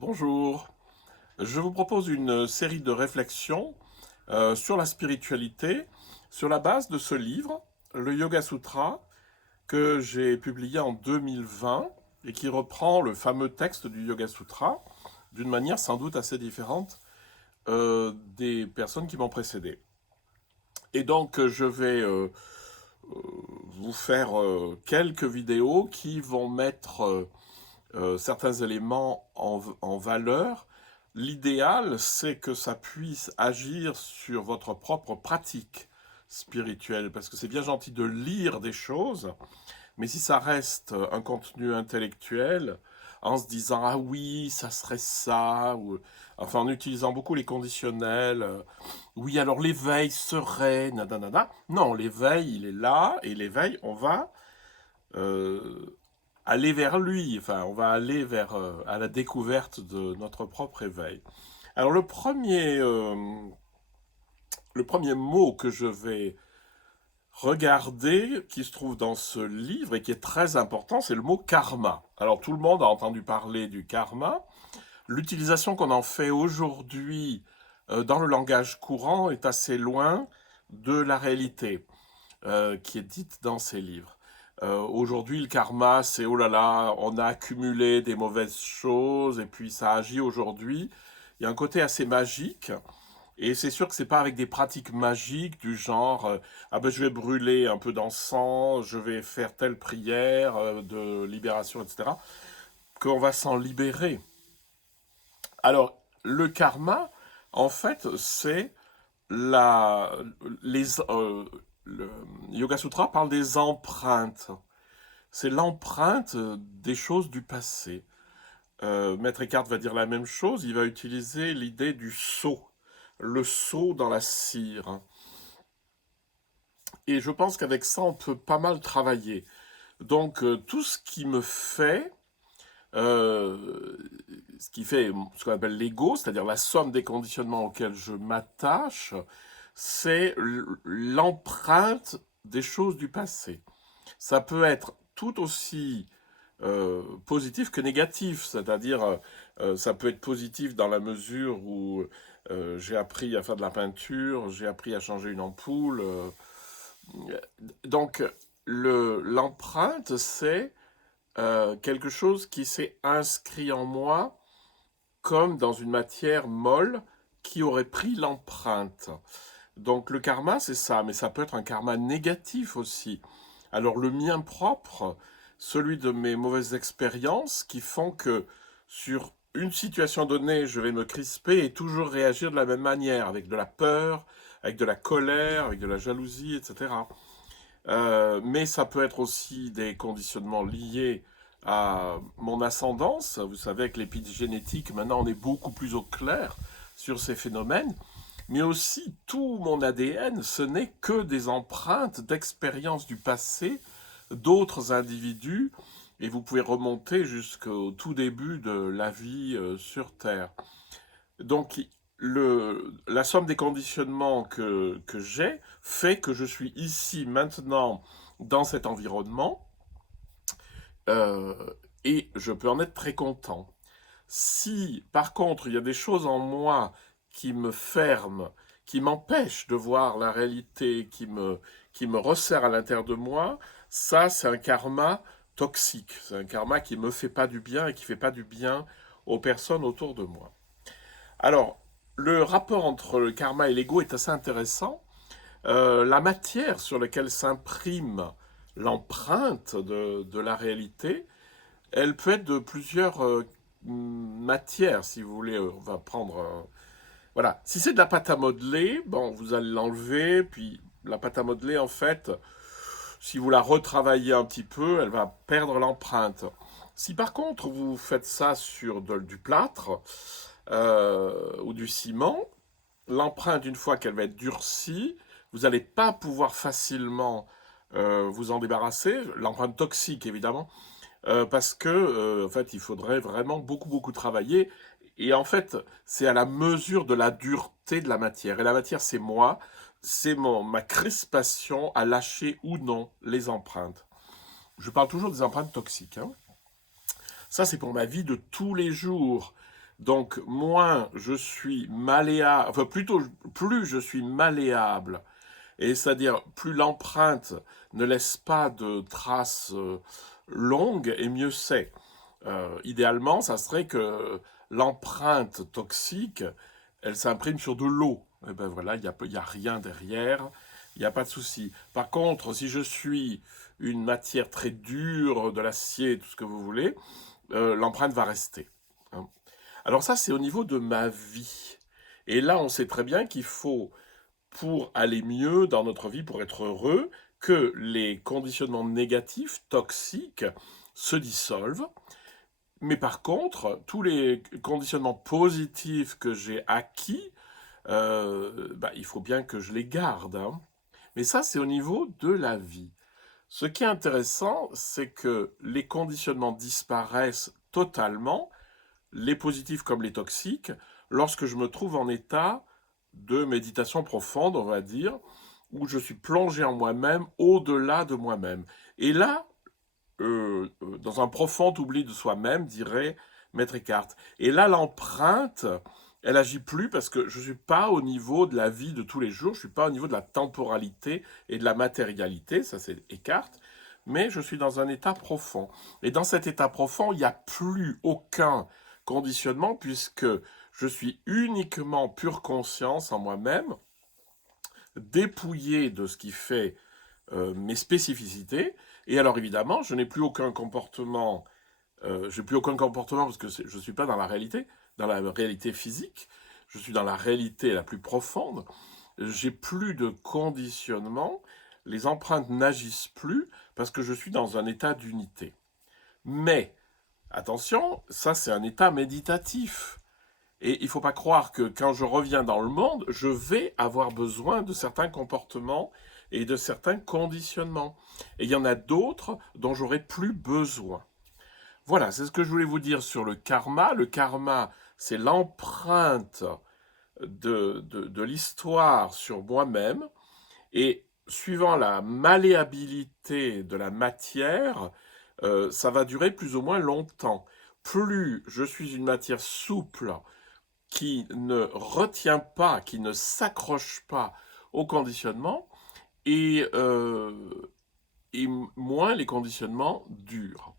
Bonjour, je vous propose une série de réflexions sur la spiritualité sur la base de ce livre, le Yoga Sutra, que j'ai publié en 2020 et qui reprend le fameux texte du Yoga Sutra d'une manière sans doute assez différente des personnes qui m'ont précédé. Et donc je vais vous faire quelques vidéos qui vont mettre certains éléments en valeur. L'idéal, c'est que ça puisse agir sur votre propre pratique spirituelle, parce que c'est bien gentil de lire des choses, mais si ça reste un contenu intellectuel, en se disant ah oui, ça serait ça, ou enfin en utilisant beaucoup les conditionnels, oui alors l'éveil serait, nanana. Non, l'éveil il est là, et l'éveil on va euh, aller vers lui, enfin, on va aller vers à la découverte de notre propre éveil. Alors le premier mot que je vais regarder, qui se trouve dans ce livre et qui est très important, c'est le mot karma. Alors tout le monde a entendu parler du karma. L'utilisation qu'on en fait aujourd'hui dans le langage courant est assez loin de la réalité qui est dite dans ces livres. Aujourd'hui, le karma, c'est oh là là, on a accumulé des mauvaises choses et puis ça agit aujourd'hui. Il y a un côté assez magique. Et c'est sûr que c'est pas avec des pratiques magiques du genre ah ben je vais brûler un peu d'encens, je vais faire telle prière de libération, etc. qu'on va s'en libérer. Alors le karma, en fait, c'est la les le Yoga Sutra parle des empreintes. C'est l'empreinte des choses du passé. Maître Eckhart va dire la même chose, il va utiliser l'idée du sceau, le sceau dans la cire. Et je pense qu'avec ça, on peut pas mal travailler. Donc, tout euh, ce qui fait ce qu'on appelle l'ego, c'est-à-dire la somme des conditionnements auxquels je m'attache, c'est l'empreinte des choses du passé. Ça peut être tout aussi positif que négatif, c'est-à-dire ça peut être positif dans la mesure où j'ai appris à faire de la peinture, j'ai appris à changer une ampoule. Donc l'empreinte, c'est quelque chose qui s'est inscrit en moi comme dans une matière molle qui aurait pris l'empreinte. Donc le karma, c'est ça, mais ça peut être un karma négatif aussi. Alors le mien propre, celui de mes mauvaises expériences qui font que sur une situation donnée, je vais me crisper et toujours réagir de la même manière, avec de la peur, avec de la colère, avec de la jalousie, etc. Mais ça peut être aussi des conditionnements liés à mon ascendance. Vous savez, avec l'épigénétique, maintenant on est beaucoup plus au clair sur ces phénomènes. Mais aussi, tout mon ADN, ce n'est que des empreintes d'expériences du passé d'autres individus, et vous pouvez remonter jusqu'au tout début de la vie sur Terre. Donc, la somme des conditionnements que j'ai fait que je suis ici, maintenant, dans cet environnement, euh, et je peux en être très content. Si, par contre, il y a des choses en moi qui me ferment, qui m'empêchent de voir la réalité, qui me resserre à l'intérieur de moi, ça, c'est un karma toxique. C'est un karma qui ne me fait pas du bien et qui ne fait pas du bien aux personnes autour de moi. Alors, le rapport entre le karma et l'ego est assez intéressant. La matière sur laquelle s'imprime l'empreinte de la réalité, elle peut être de plusieurs matières, si vous voulez. On va prendre. Voilà. Si c'est de la pâte à modeler, bon, vous allez l'enlever, puis la pâte à modeler, en fait, si vous la retravaillez un petit peu, elle va perdre l'empreinte. Si par contre vous faites ça sur du plâtre ou du ciment, l'empreinte, une fois qu'elle va être durcie, vous n'allez pas pouvoir facilement vous en débarrasser. L'empreinte toxique, évidemment, parce que en fait, il faudrait vraiment beaucoup travailler. Et en fait, c'est à la mesure de la dureté de la matière. Et la matière, c'est moi, c'est ma crispation à lâcher ou non les empreintes. Je parle toujours des empreintes toxiques, hein. Ça, c'est pour ma vie de tous les jours. Donc, moins je suis malléable, enfin plutôt, plus je suis malléable, et c'est-à-dire plus l'empreinte ne laisse pas de traces longues, et mieux c'est. Idéalement, ça serait que l'empreinte toxique, elle s'imprime sur de l'eau. Et ben voilà, y a rien derrière, il n'y a pas de souci. Par contre, si je suis une matière très dure, de l'acier, tout ce que vous voulez, l'empreinte va rester. Hein. Alors ça, c'est au niveau de ma vie. Et là, on sait très bien qu'il faut, pour aller mieux dans notre vie, pour être heureux, que les conditionnements négatifs, toxiques, se dissolvent. Mais par contre, tous les conditionnements positifs que j'ai acquis, bah, il faut bien que je les garde. Hein. Mais ça, c'est au niveau de la vie. Ce qui est intéressant, c'est que les conditionnements disparaissent totalement, les positifs comme les toxiques, lorsque je me trouve en état de méditation profonde, on va dire, où je suis plongé en moi-même, au-delà de moi-même. Et là, dans un profond oubli de soi-même, dirait Maître Eckhart. Et là, l'empreinte, elle agit plus parce que je ne suis pas au niveau de la vie de tous les jours, je ne suis pas au niveau de la temporalité et de la matérialité, ça c'est Eckhart, mais je suis dans un état profond. Et dans cet état profond, il n'y a plus aucun conditionnement puisque je suis uniquement pure conscience en moi-même, dépouillé de ce qui fait mes spécificités. Et alors évidemment, je n'ai plus aucun comportement, j'ai plus aucun comportement parce que je ne suis pas dans la réalité physique, je suis dans la réalité la plus profonde. J'ai plus de conditionnement, les empreintes n'agissent plus parce que je suis dans un état d'unité. Mais attention, ça c'est un état méditatif. Et il ne faut pas croire que quand je reviens dans le monde, je vais avoir besoin de certains comportements et de certains conditionnements. Et il y en a d'autres dont j'aurai plus besoin. Voilà, c'est ce que je voulais vous dire sur le karma. Le karma, c'est l'empreinte de l'histoire sur moi-même. Et suivant la malléabilité de la matière, ça va durer plus ou moins longtemps. Plus je suis une matière souple, qui ne retient pas, qui ne s'accroche pas au conditionnement, et, et moins les conditionnements durs.